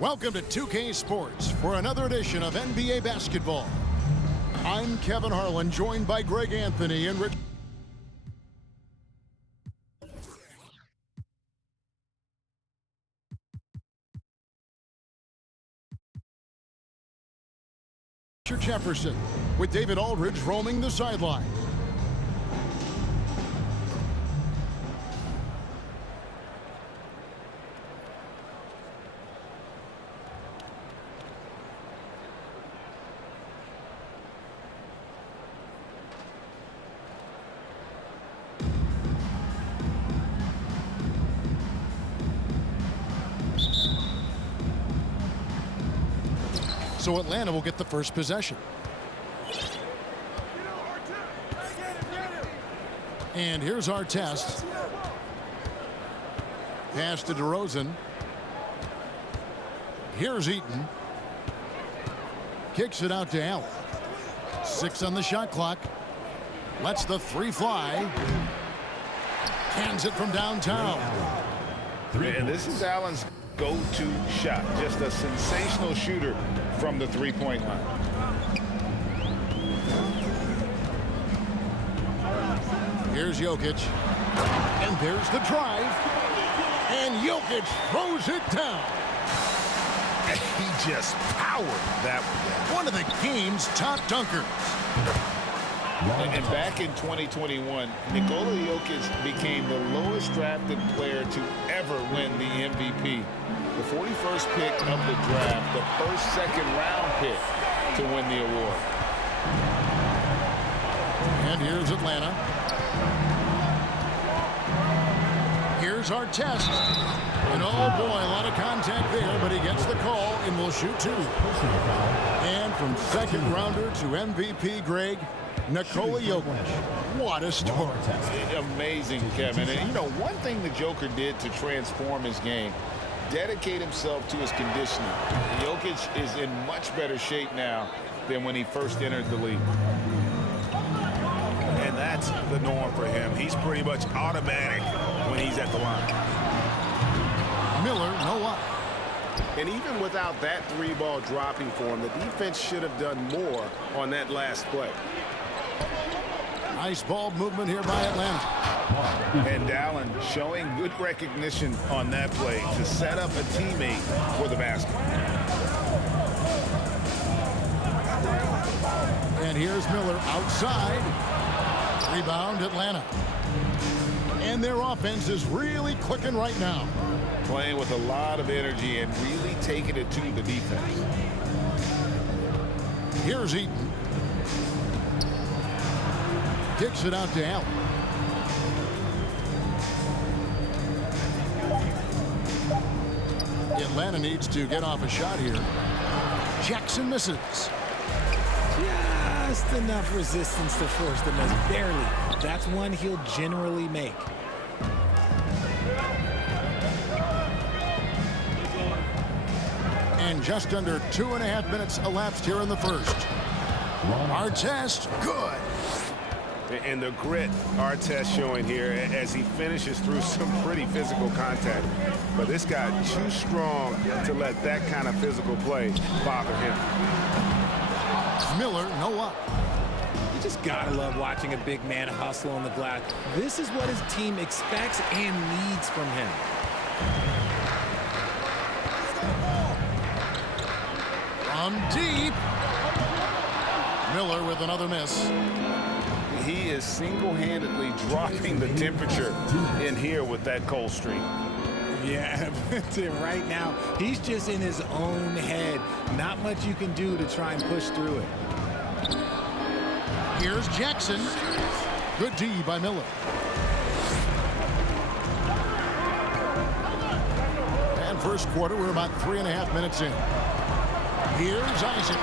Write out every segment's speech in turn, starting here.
Welcome to 2K Sports for another edition of NBA basketball. I'm Kevin Harlan, joined by Greg Anthony and Richard Jefferson, with David Aldridge roaming the sideline. So Atlanta will get the first possession. And here's our test. Pass to DeRozan. Here's Eaton. Kicks it out to Allen. 6 on the shot clock. Lets the three fly. Cans it from downtown. And this is Allen's go-to shot. Just a sensational shooter from the three-point line. Here's Jokic. And there's the drive. And Jokic throws it down. He just powered that one. One of the game's top dunkers. And back in 2021, Nikola Jokic became the lowest drafted player to ever win the MVP. The 41st pick of the draft, the first second-round pick to win the award. And here's Atlanta. Here's our test. And oh boy, a lot of contact there, but he gets the call and will shoot two. And from second rounder to MVP, Greg, Nikola Jokic. What a story. Amazing, Kevin. And you know, one thing the Joker did to transform his game, dedicate himself to his conditioning. Jokic is in much better shape now than when he first entered the league. And that's the norm for him. He's pretty much automatic when he's at the line. Miller, no up. And even without that three-ball dropping for him, the defense should have done more on that last play. Nice ball movement here by Atlanta. And Allen showing good recognition on that play to set up a teammate for the basket. And here's Miller outside. Rebound, Atlanta. And their offense is really clicking right now. Playing with a lot of energy and really taking it to the defense. Here's Eaton. Kicks it out to Allen. Atlanta needs to get off a shot here. Jackson misses. Just enough resistance to force the miss. Barely. That's one he'll generally make. And just under 2.5 minutes elapsed here in the first. Artest, good. And the grit Artest showing here as he finishes through some pretty physical contact. But this guy too strong to let that kind of physical play bother him. Miller, no up. You just gotta love watching a big man hustle on the glass. This is what his team expects and needs from him. From deep. Miller with another miss. He is single-handedly dropping the temperature in here with that cold streak. Yeah, right now, he's just in his own head. Not much you can do to try and push through it. Here's Jackson. Good D by Miller. And first quarter, we're about 3.5 minutes in. Here's Isaac.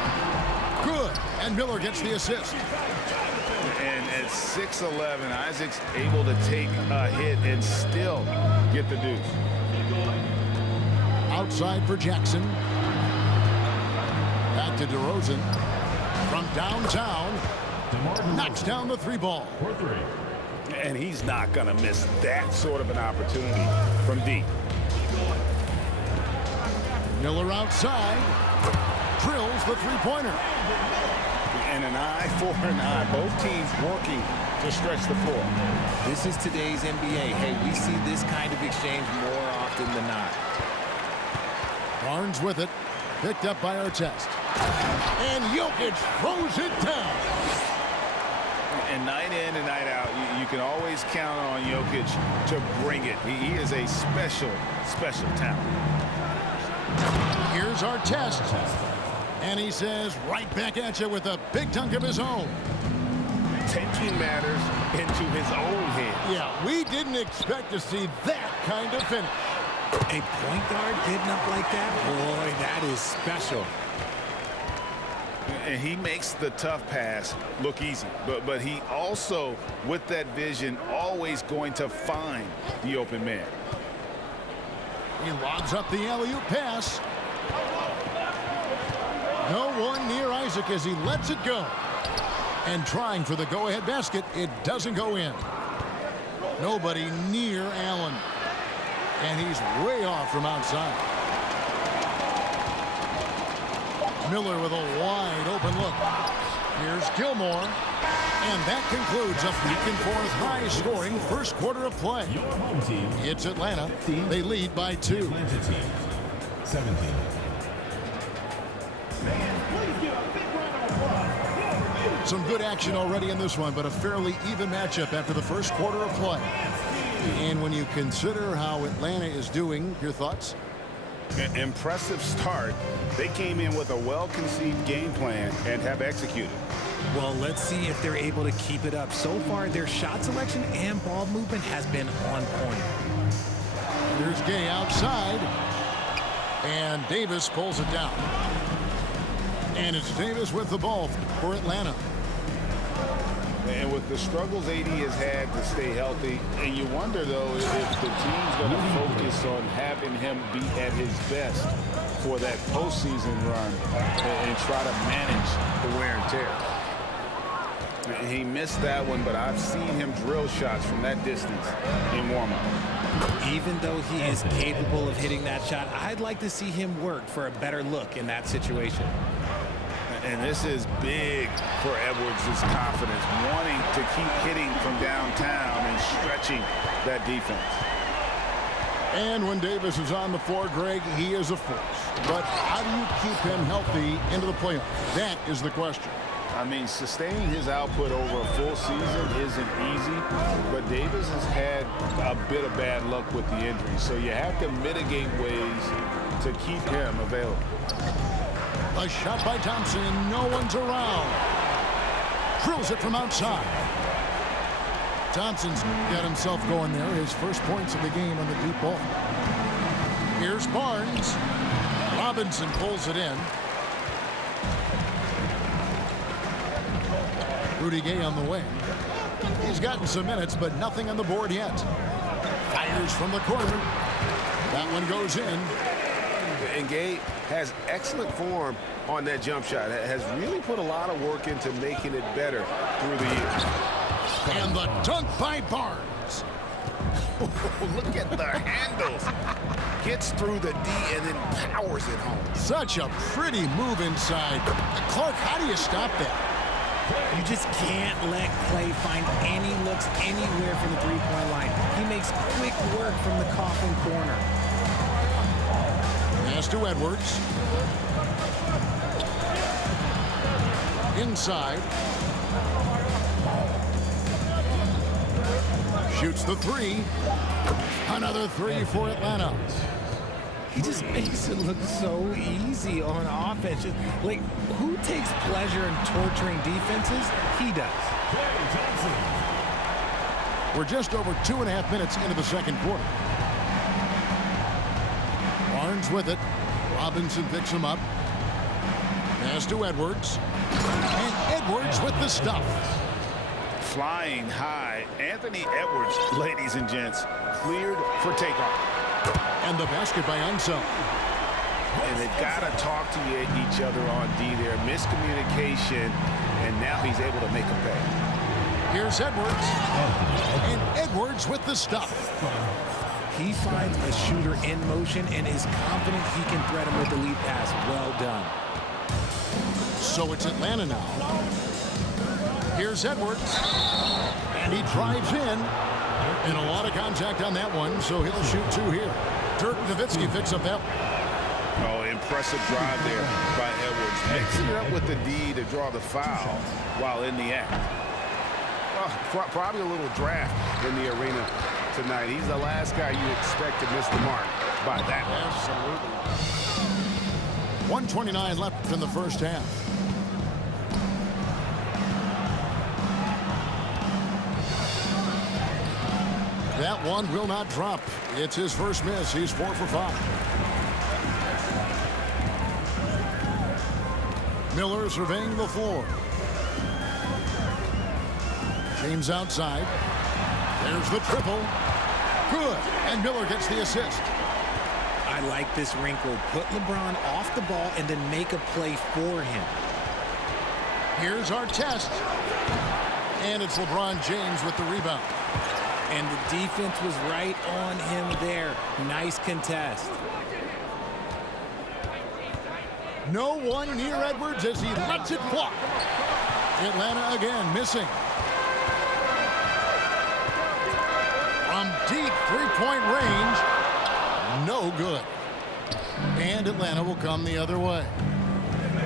Good. And Miller gets the assist. And at 6'11", Isaac's able to take a hit and still get the deuce. Outside for Jackson. Back to DeRozan. From downtown. Knocks down the three ball. And he's not going to miss that sort of an opportunity from deep. Miller outside. Drills the three-pointer. And an eye for an eye. Both teams working to stretch the floor. This is today's NBA. Hey, we see this kind of exchange more often than not. Barnes with it. Picked up by Artest. And Jokic throws it down. And night in and night out, you can always count on Jokic to bring it. He is a special, special talent. Here's Artest. And he says, right back at you with a big dunk of his own. Taking matters into his own hands. Yeah, we didn't expect to see that kind of finish. A point guard getting up like that? Boy, that is special. And he makes the tough pass look easy. But he also, with that vision, always going to find the open man. He lobs up the alley-oop pass. No one near Isaac as he lets it go. And trying for the go-ahead basket, it doesn't go in. Nobody near Allen. And he's way off from outside. Miller with a wide open look. Here's Gilmore. And that concludes a back-and-forth high-scoring first quarter of play. It's Atlanta. They lead by 2. Atlanta team, 17. Some good action already in this one, but a fairly even matchup after the first quarter of play. And when you consider how Atlanta is doing, your thoughts? Impressive start. They came in with a well-conceived game plan and have executed. Well, let's see if they're able to keep it up. So far, their shot selection and ball movement has been on point. Here's Gay outside. And Davis pulls it down. And it's Davis with the ball for Atlanta. And with the struggles AD has had to stay healthy, and you wonder, though, if the team's going to focus on having him be at his best for that postseason run and try to manage the wear and tear. He missed that one, but I've seen him drill shots from that distance in warm-up. Even though he is capable of hitting that shot, I'd like to see him work for a better look in that situation. And this is big for Edwards' confidence, wanting to keep hitting from downtown and stretching that defense. And when Davis is on the floor, Greg, he is a force. But how do you keep him healthy into the playoffs? That is the question. I mean, sustaining his output over a full season isn't easy, but Davis has had a bit of bad luck with the injury, so you have to mitigate ways to keep him available. A shot by Thompson, and no one's around. Drills it from outside. Thompson's got himself going there. His first points of the game on the deep ball. Here's Barnes. Robinson pulls it in. Rudy Gay on the wing. He's gotten some minutes, but nothing on the board yet. Fires from the corner. That one goes in. And Gay has excellent form on that jump shot. Has really put a lot of work into making it better through the years. And the dunk by Barnes. Look at the handles. Gets through the D and then powers it home. Such a pretty move inside. Clark, how do you stop that? You just can't let Clay find any looks anywhere from the three-point line. He makes quick work from the coffin corner. Pass to Edwards. Inside. Shoots the three. Another three for Atlanta. He just makes it look so easy on offense. Like, who takes pleasure in torturing defenses? He does. We're just over 2.5 minutes into the second quarter. Barnes with it. Robinson picks him up. Pass to Edwards. And Edwards with the stuff. Flying high, Anthony Edwards, ladies and gents, cleared for takeoff. And the basket by Unseld. And they've got to talk to each other on D there. Miscommunication, and now he's able to make a pay. Here's Edwards. And Edwards with the stuff. He finds a shooter in motion and is confident he can thread him with the lead pass. Well done. So it's Atlanta now. Here's Edwards. And he drives in. And a lot of contact on that one, so he'll shoot two here. Dirk Nowitzki picks up that one. Oh, impressive drive there by Edwards. Mixing it up with the D to draw the foul while in the act. Well, probably a little draft in the arena tonight. He's the last guy you expect to miss the mark by that. Absolutely. 1:29 left in the first half. That one will not drop. It's his first miss. He's 4 for 5. Miller surveying the floor. James outside. There's the triple. Good. And Miller gets the assist. I like this wrinkle. Put LeBron off the ball and then make a play for him. Here's our test. And it's LeBron James with the rebound. And the defense was right on him there. Nice contest. No one near Edwards as he lets it fly. Atlanta again missing. From deep three-point range, no good. And Atlanta will come the other way.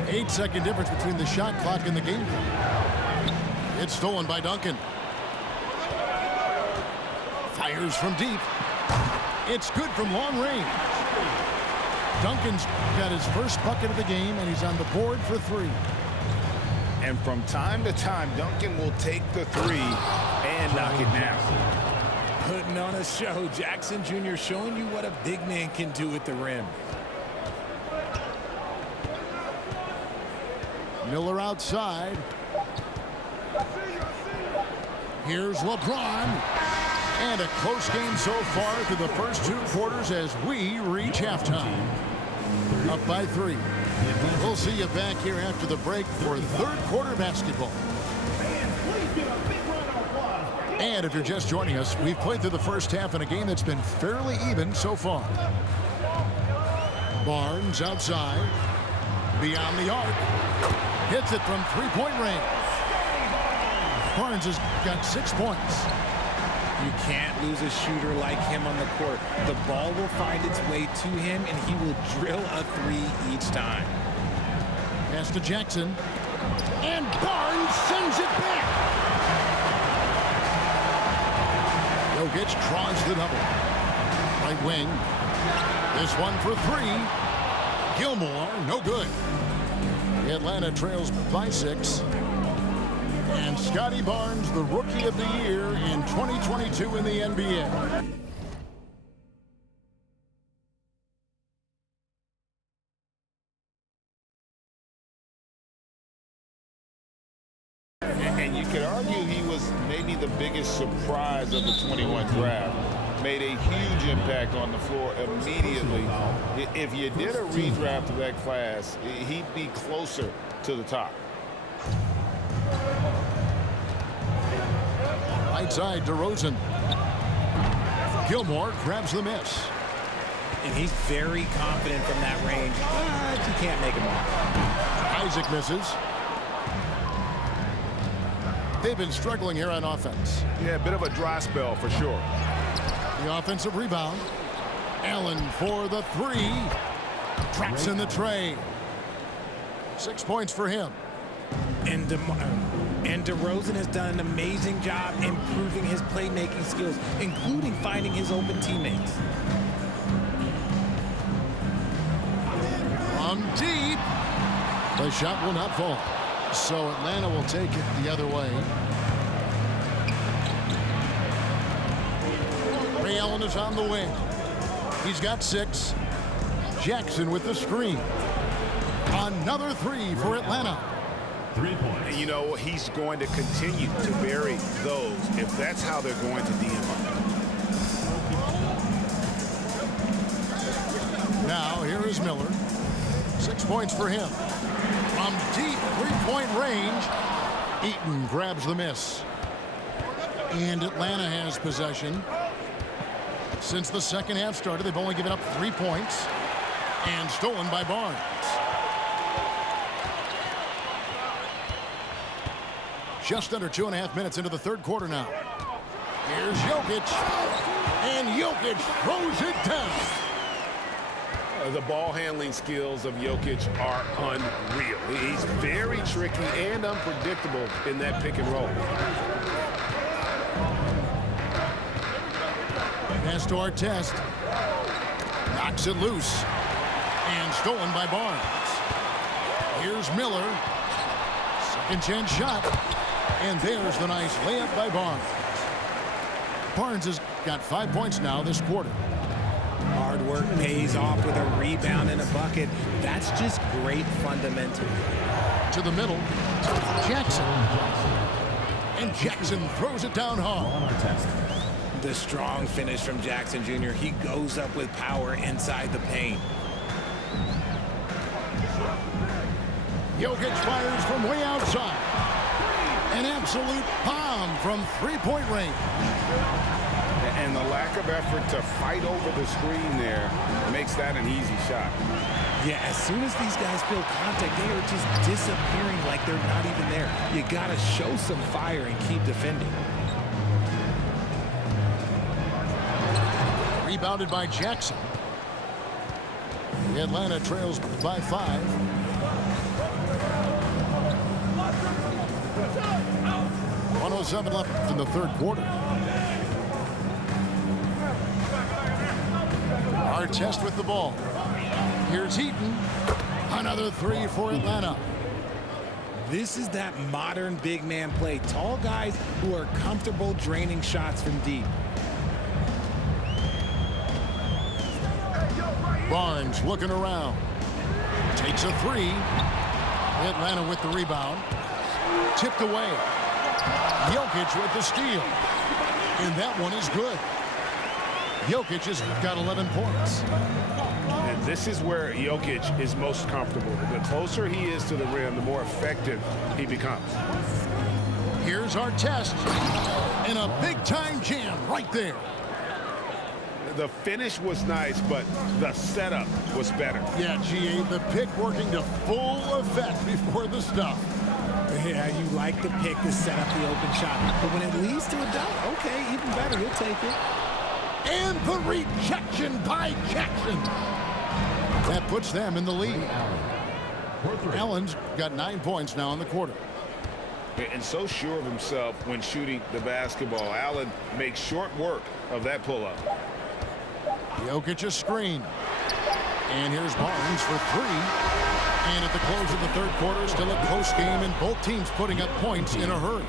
8-second difference between the shot clock and the game clock. It's stolen by Duncan. Fires from deep. It's good from long range. Duncan's got his first bucket of the game, and he's on the board for 3. And from time to time, Duncan will take the 3 and knock it down. Putting on a show. Jackson Jr. showing you what a big man can do at the rim. Miller outside. Here's LeBron. And a close game so far through the first 2 quarters as we reach halftime. Up by 3. We'll see you back here after the break for third quarter basketball. And if you're just joining us, we've played through the first half in a game that's been fairly even so far. Barnes outside. Beyond the arc. Hits it from three-point range. Barnes has got 6 points. You can't lose a shooter like him on the court. The ball will find its way to him, and he will drill a 3 each time. Pass to Jackson. And Barnes sends it back. Jokic draws the double. Right wing. This one for 3. Gilmore, no good. Atlanta trails by 6. And Scotty Barnes, the Rookie of the Year in 2022 in the NBA. And you could argue he was maybe the biggest surprise of the 21 draft. Made a huge impact on the floor immediately. If you did a redraft of that class, he'd be closer to the top. Right side, DeRozan. Gilmore grabs the miss. And he's very confident from that range, but you can't make him off. Isaac misses. They've been struggling here on offense. Yeah, a bit of a dry spell for sure. The offensive rebound. Allen for the 3. Traps in the tray. 6 points for him. And DeRozan has done an amazing job improving his playmaking skills, including finding his open teammates. From deep. The shot will not fall. So Atlanta will take it the other way. Ray Allen is on the wing. He's got 6. Jackson with the screen. Another 3 for Atlanta. 3 points. And you know, he's going to continue to bury those if that's how they're going to D him up. Now here is Miller. 6 points for him. From deep three-point range, Eaton grabs the miss. And Atlanta has possession. Since the second half started, they've only given up 3 points and stolen by Barnes. Just under 2.5 minutes into the third quarter now. Here's Jokic, and Jokic throws it down. The ball handling skills of Jokic are unreal. He's very tricky and unpredictable in that pick and roll. Pass to Artest. Knocks it loose. And stolen by Barnes. Here's Miller. Second chance shot. And there's the nice layup by Barnes. Barnes has got 5 points now this quarter. Hard work pays off with a rebound and a bucket. That's just great fundamental. To the middle. Jackson. And Jackson throws it down hard. The strong finish from Jackson Jr. He goes up with power inside the paint. Jokic fires from way outside. An absolute bomb from three-point range. And the lack of effort to fight over the screen there makes that an easy shot. Yeah, as soon as these guys feel contact, they are just disappearing like they're not even there. You gotta show some fire and keep defending. Rebounded by Jackson. Atlanta trails by 5. .107 left in the third quarter. Artest with the ball. Here's Heaton. Another three for Atlanta. This is that modern big man play. Tall guys who are comfortable draining shots from deep. Barnes looking around. Takes a three. Atlanta with the rebound. Tipped away. Jokic with the steal. And that one is good. Jokic has got 11 points. And this is where Jokic is most comfortable. The closer he is to the rim, the more effective he becomes. Here's our test. And a big-time jam right there. The finish was nice, but the setup was better. Yeah, GA, the pick working to full effect before the stuff. Yeah, you like the pick to set up the open shot. But when it leads to a dunk, okay, even better, you'll take it. And the rejection by Jackson. That puts them in the lead. Allen's got 9 points now in the quarter. And so sure of himself when shooting the basketball. Allen makes short work of that pull-up. Jokic a screen. And here's Barnes for three. And at the close of the third quarter, still a close game, and both teams putting up points in a hurry.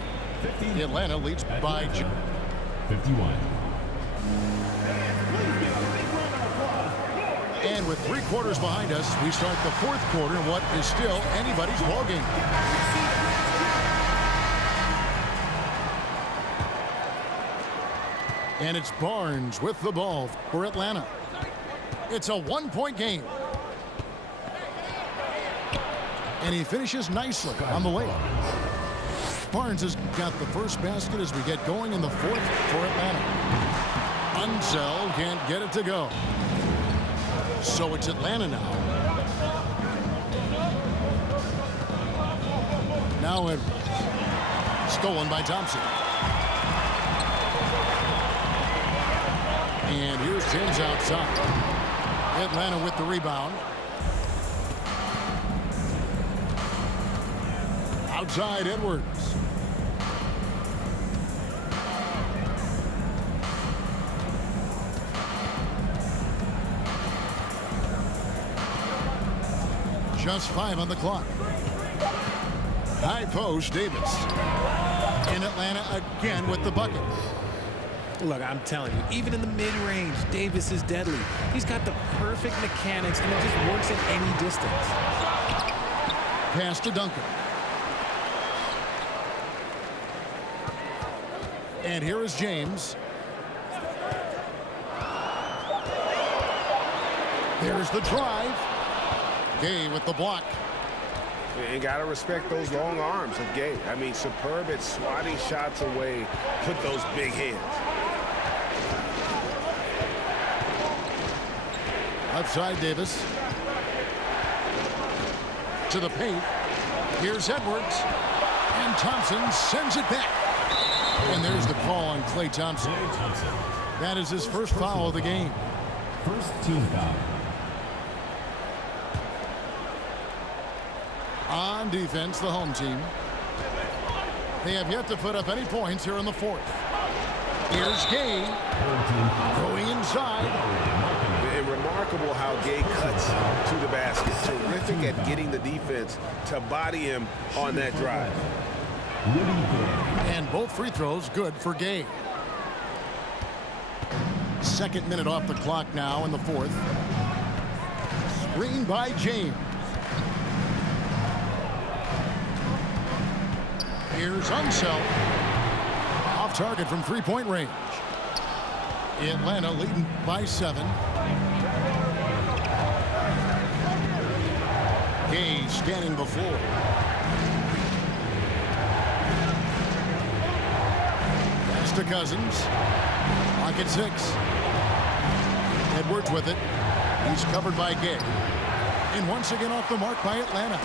Atlanta leads by 51. And with 3 quarters behind us, we start the fourth quarter in what is still anybody's ballgame. And it's Barnes with the ball for Atlanta. It's a 1-point game. And he finishes nicely on the way. Barnes has got the first basket as we get going in the fourth for Atlanta. Unseld can't get it to go. So it's Atlanta now. Now it stolen by Thompson. And here's James outside. Atlanta with the rebound. Outside Edwards. Just 5 on the clock. High post, Davis. In Atlanta again with the bucket. Look, I'm telling you, even in the mid-range, Davis is deadly. He's got the perfect mechanics, and it just works at any distance. Pass to Duncan. And here is James. There's the drive. Gay with the block. You got to respect those long arms of Gay. I mean, superb at swatting shots away with those big hands. Left side, Davis. To the paint. Here's Edwards. And Thompson sends it back. And there's the call on Klay Thompson. That is his first foul of the game. First team foul. On defense, the home team. They have yet to put up any points here in the fourth. Here's Gay. Going inside. And remarkable how Gay cuts to the basket. Terrific at getting the defense to body him on that drive. And both free throws good for Gay. Second minute off the clock now in the fourth. Screen by James. Here's Unseld. Off target from three-point range. Atlanta leading by 7. Gay scanning the floor. Pass to Cousins. Lock at 6. Edwards with it. He's covered by Gay. And once again off the mark by Atlanta.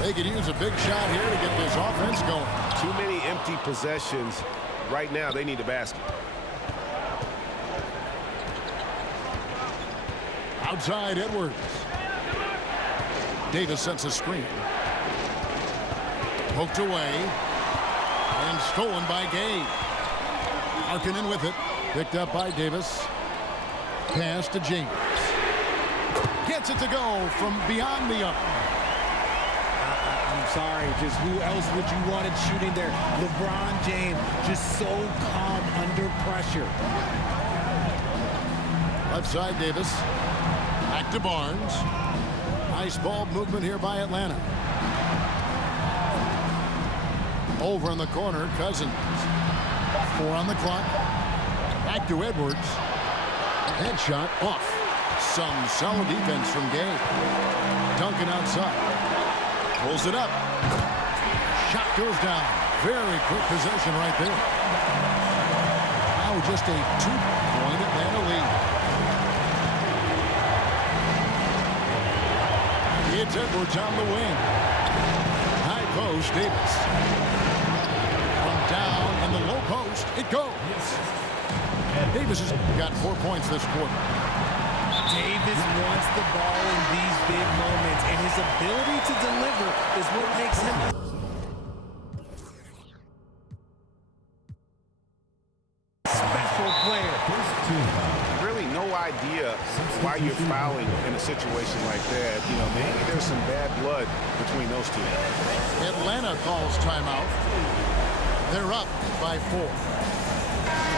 They could use a big shot here to get this offense going. Too many empty possessions. Right now, they need a basket. Outside Edwards. Davis sets a screen. Poked away. And stolen by Gay. Harkinen with it. Picked up by Davis. Pass to James. Gets it to go from beyond the arc. I'm sorry, just who else would you want it shooting there? LeBron James, just so calm under pressure. Left side, Davis. Back to Barnes. Nice ball movement here by Atlanta. Over in the corner, Cousins. 4 on the clock. Back to Edwards. Headshot off. Some solid defense from Gay. Duncan outside. Pulls it up. Shot goes down. Very quick possession right there. Now just a 2-point Atlanta lead. It's Edwards on the wing. High post, Davis. From down in the low post, it goes. And Davis has got 4 points this quarter. Davis wants the ball in these big moments, and his ability to deliver is what makes him a special player. Really no idea why you're fouling in a situation like that. You know, maybe there's some bad blood between those two. Atlanta calls timeout. They're up by 4.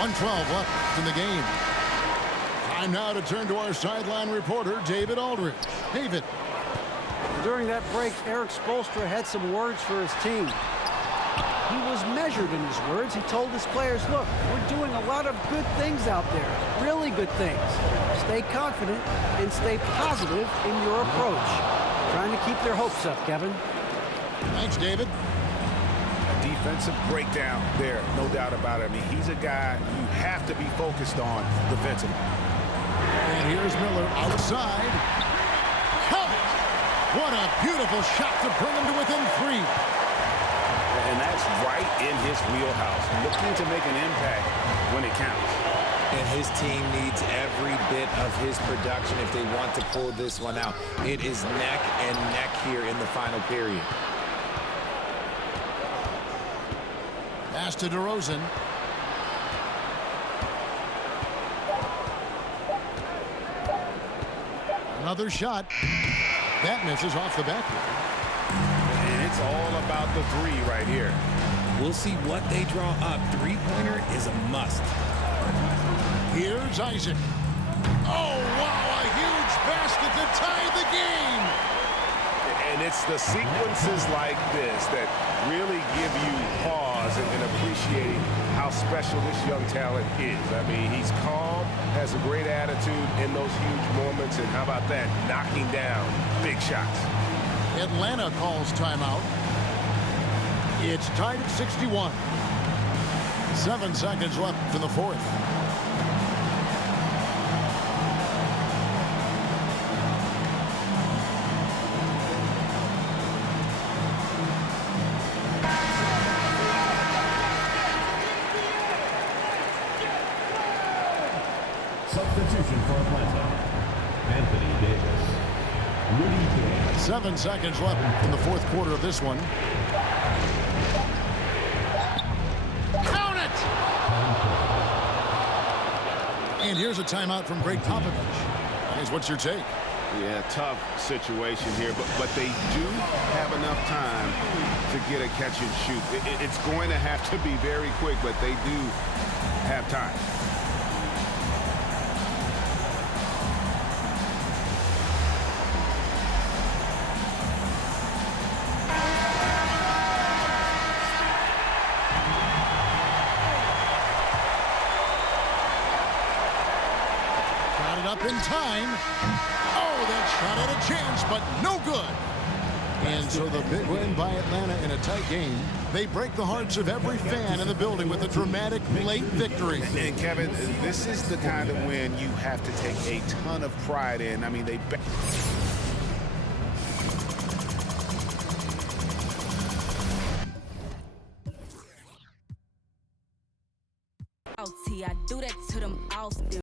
1:12 left in the game. Time now to turn to our sideline reporter, David Aldridge. David. During that break, Eric Spoelstra had some words for his team. He was measured in his words. He told his players, look, we're doing a lot of good things out there, really good things. Stay confident and stay positive in your approach. Trying to keep their hopes up, Kevin. Thanks, David. Defensive breakdown there, no doubt about it. I mean, he's a guy you have to be focused on defensively. And here's Miller outside. Count! What a beautiful shot to bring him to within 3. And that's right in his wheelhouse, looking to make an impact when it counts. And his team needs every bit of his production if they want to pull this one out. It is neck and neck here in the final period. Pass to DeRozan. Another shot. That misses off the backboard. And it's all about the 3 right here. We'll see what they draw up. Three-pointer is a must. Here's Isaac. Oh, wow, a huge basket to tie the game. And it's the sequences like this that really give you pause and appreciating how special this young talent is. I mean, he's calm, has a great attitude in those huge moments, and how about that, knocking down big shots. Atlanta calls timeout. It's tied at 61. 7 seconds left in the fourth. 7 seconds left in the fourth quarter of this one. Count it! And here's a timeout from Greg Popovich. Guys, what's your take? Yeah, tough situation here, but they do have enough time to get a catch and shoot. It's going to have to be very quick, but they do have time. Got it up in time. Oh, that shot had a chance, but no good. And so the big win by Atlanta in a tight game. They break the hearts of every fan in the building with a dramatic late victory. And Kevin, this is the kind of win you have to take a ton of pride in. I mean, they... I do that to them